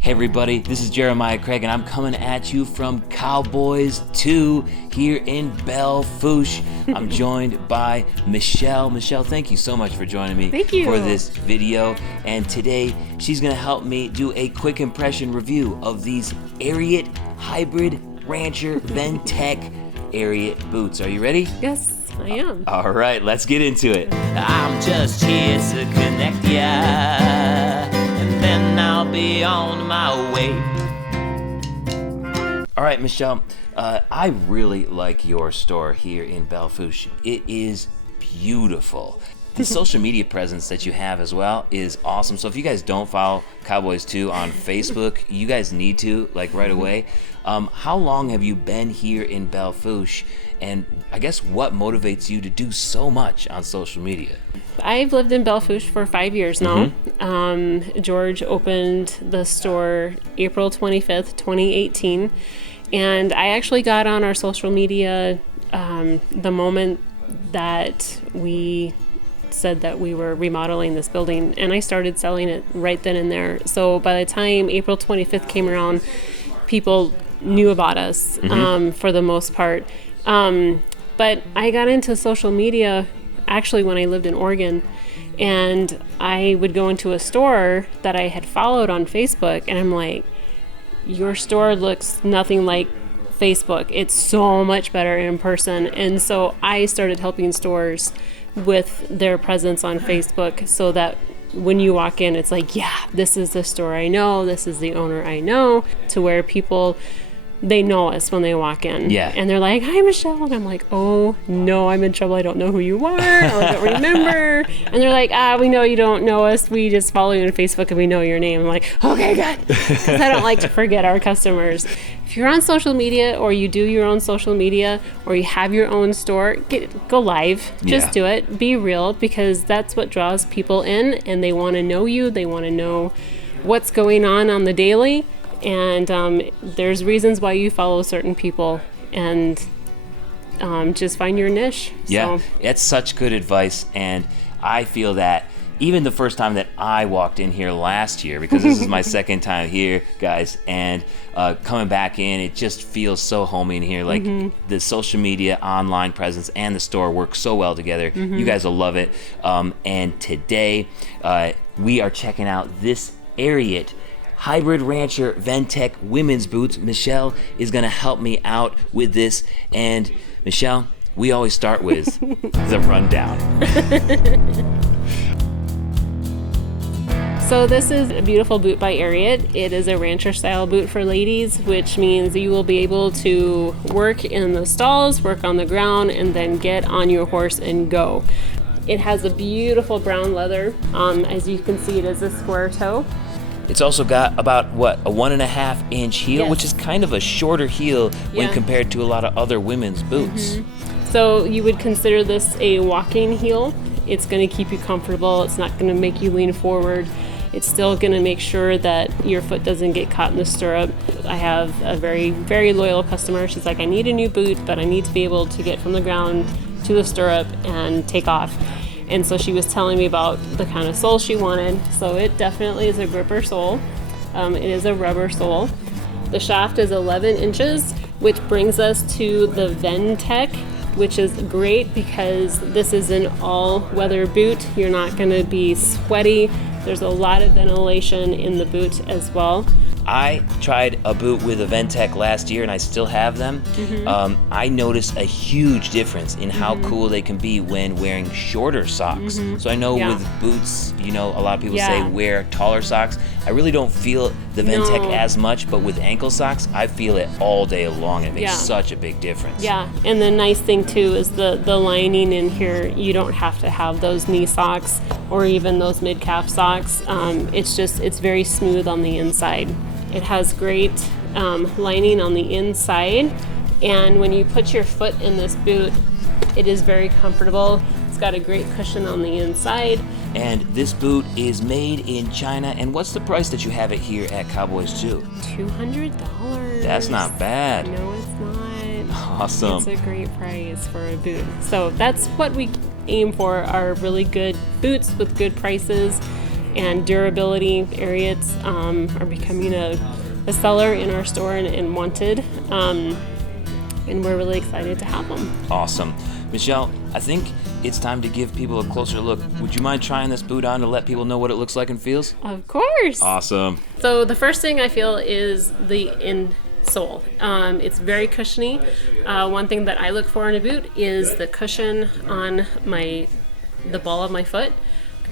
Hey everybody, this is Jeremiah Craig and I'm coming at you from Cowboys Too here in Belle Fourche. I'm joined by Michelle. Michelle, thank you so much for joining me for this video. And today she's gonna help me do a quick impression review of these Ariat Hybrid Rancher VentTEK Ariat boots. Are you ready? Yes, I am. All right, let's get into it. I'm just here to connect ya. Then I'll be on my way. All right, Michelle, I really like your store here in Belle Fourche. It is beautiful. The social media presence that you have as well is awesome. So if you guys don't follow Cowboys Too on Facebook, you guys need to, like, right away. How long have you been here in Belle Fourche? And I guess what motivates you to do so much on social media? I've lived in Belle Fourche for 5 years now. George opened the store April 25th, 2018. And I actually got on our social media the moment that we said that we were remodeling this building, and I started selling it right then and there. So by the time April 25th came around, people knew about us for the most part. But I got into social media actually when I lived in Oregon, and I would go into a store that I had followed on Facebook, and I'm like, your store looks nothing like Facebook. It's so much better in person. And so I started helping stores with their presence on Facebook so that when you walk in, it's like, yeah, this is the store I know, this is the owner I know, to where people, they know us when they walk in. Yeah. And they're like, hi, Michelle. And I'm like, oh, no, I'm in trouble. I don't know who you are. I don't remember. And they're like, we know you don't know us. We just follow you on Facebook and we know your name. I'm like, okay, good. Because I don't like to forget our customers. If you're on social media, or you do your own social media, or you have your own store, go live. Just do it. Be real, because that's what draws people in, and they want to know you. They want to know what's going on the daily. And there's reasons why you follow certain people, and just find your niche. Yeah, So. It's such good advice, and I feel that even the first time that I walked in here last year, because this is my second time here, guys, and coming back in, it just feels so homey in here. Like the social media, online presence, and the store work so well together. You guys will love it. And today, we are checking out this Ariat Hybrid Rancher VentTEK women's boots. Michelle is gonna help me out with this. And Michelle, we always start with the rundown. So this is a beautiful boot by Ariat. It is a rancher style boot for ladies, which means you will be able to work in the stalls, work on the ground, and then get on your horse and go. It has a beautiful brown leather. As you can see, it is a square toe. It's also got about, a 1.5 inch heel, Yes. which is kind of a shorter heel when compared to a lot of other women's boots. So you would consider this a walking heel. It's going to keep you comfortable. It's not going to make you lean forward. It's still going to make sure that your foot doesn't get caught in the stirrup. I have a very, very loyal customer. She's like, I need a new boot, but I need to be able to get from the ground to the stirrup and take off. And so she was telling me about the kind of sole she wanted. So it definitely is a gripper sole. It is a rubber sole. The shaft is 11 inches, which brings us to the VentTEK, which is great because this is an all-weather boot. You're not going to be sweaty. There's a lot of ventilation in the boot as well. I tried a boot with a VentTEK last year, and I still have them. I noticed a huge difference in how cool they can be when wearing shorter socks. So I know with boots, a lot of people say wear taller socks. I really don't feel the VentTEK as much, but with ankle socks, I feel it all day long. It makes such a big difference. Yeah, and the nice thing too is the lining in here. You don't have to have those knee socks or even those mid-calf socks. It's very smooth on the inside. It has great lining on the inside, and when you put your foot in this boot, it is very comfortable. It's got a great cushion on the inside. And this boot is made in China. And what's the price that you have it here at Cowboys Too? $200. That's not bad. No, it's not. Awesome. It's a great price for a boot. So that's what we aim for, are really good boots with good prices. and durability. Ariats are becoming a seller in our store and wanted. And we're really excited to have them. Awesome. Michelle, I think it's time to give people a closer look. Would you mind trying this boot on to let people know what it looks like and feels? Of course. Awesome. So the first thing I feel is the insole. It's very cushiony. One thing that I look for in a boot is the cushion on the ball of my foot,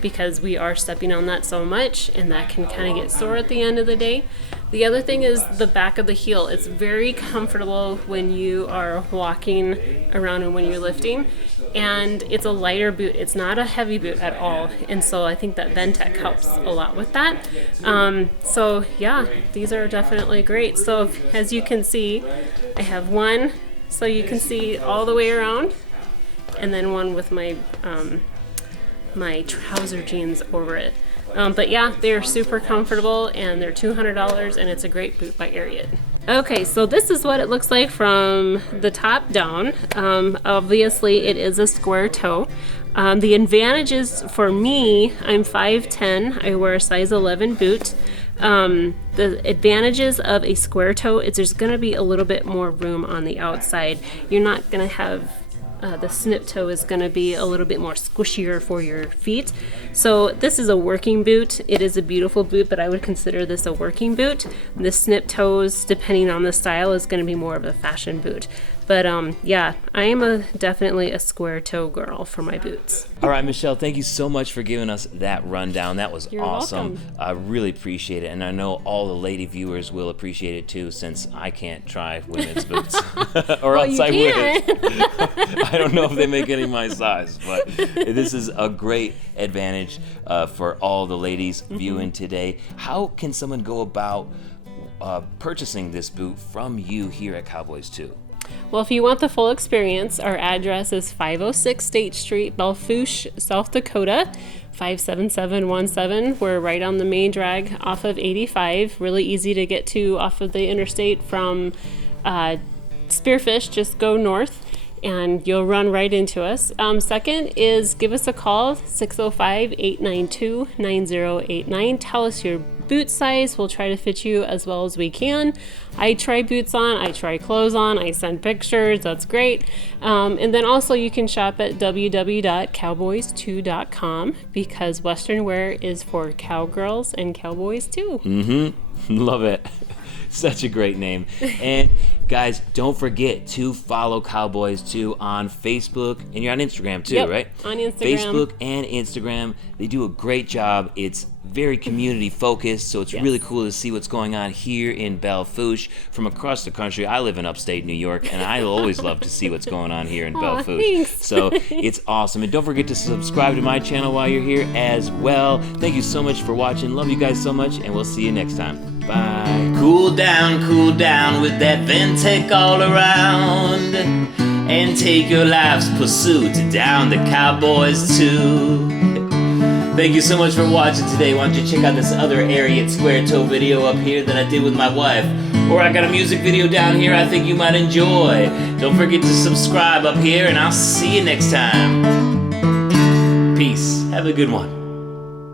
because we are stepping on that so much and that can kind of get sore at the end of the day. The other thing is the back of the heel. It's very comfortable when you are walking around and when you're lifting, and it's a lighter boot. It's not a heavy boot at all, and so I think that VentTEK helps a lot with that. So yeah, these are definitely great. So as you can see, I have one so you can see all the way around, and then one with my my trouser jeans over it. But yeah, they're super comfortable and they're $200 and it's a great boot by Ariat. Okay, so this is what it looks like from the top down. Obviously it is a square toe. The advantages for me, I'm 5'10", I wear a size 11 boot. The advantages of a square toe is there's gonna be a little bit more room on the outside. You're not gonna have the snip toe is going to be a little bit more squishier for your feet. So this is a working boot. It is a beautiful boot, but I would consider this a working boot. The snip toes, depending on the style, is going to be more of a fashion boot. But yeah, I am definitely a square toe girl for my boots. All right, Michelle, thank you so much for giving us that rundown. That was You're awesome. welcome. I really appreciate it, and I know all the lady viewers will appreciate it too, since I can't try women's boots, or Well, else you I can. would. I don't know if they make any my size, but this is a great advantage for all the ladies viewing today. How can someone go about purchasing this boot from you here at Cowboys Too? Well, if you want the full experience, our address is 506 State Street, Belfouche, South Dakota, 57717. We're right on the main drag off of 85. Really easy to get to off of the interstate from Spearfish. Just go north and you'll run right into us. Second is give us a call, 605-892-9089. Tell us your boot size. We'll try to fit you as well as we can. I try boots on, I try clothes on, I send pictures, that's great. And then also you can shop at www.cowboys2.com, because Western wear is for cowgirls and cowboys too. Love it. Such a great name. And guys, don't forget to follow Cowboys Too on Facebook, and you're on Instagram too, Yep, right? on Instagram. Facebook and Instagram. They do a great job. It's very community focused, so it's really cool to see what's going on here in Belfouche from across the country. I live in upstate New York, and I always love to see what's going on here in Belfouche. Thanks. So it's awesome. And don't forget to subscribe to my channel while you're here as well. Thank you so much for watching. Love you guys so much, and we'll see you next time. Bye. Cool down with that VentTEK all around, and take your life's pursuit down the Cowboys Too. Thank you so much for watching today. Why don't you check out this other Ariat square toe video up here that I did with my wife, or I got a music video down here I think you might enjoy. Don't forget to subscribe up here, and I'll see you next time. Peace. Have a good one.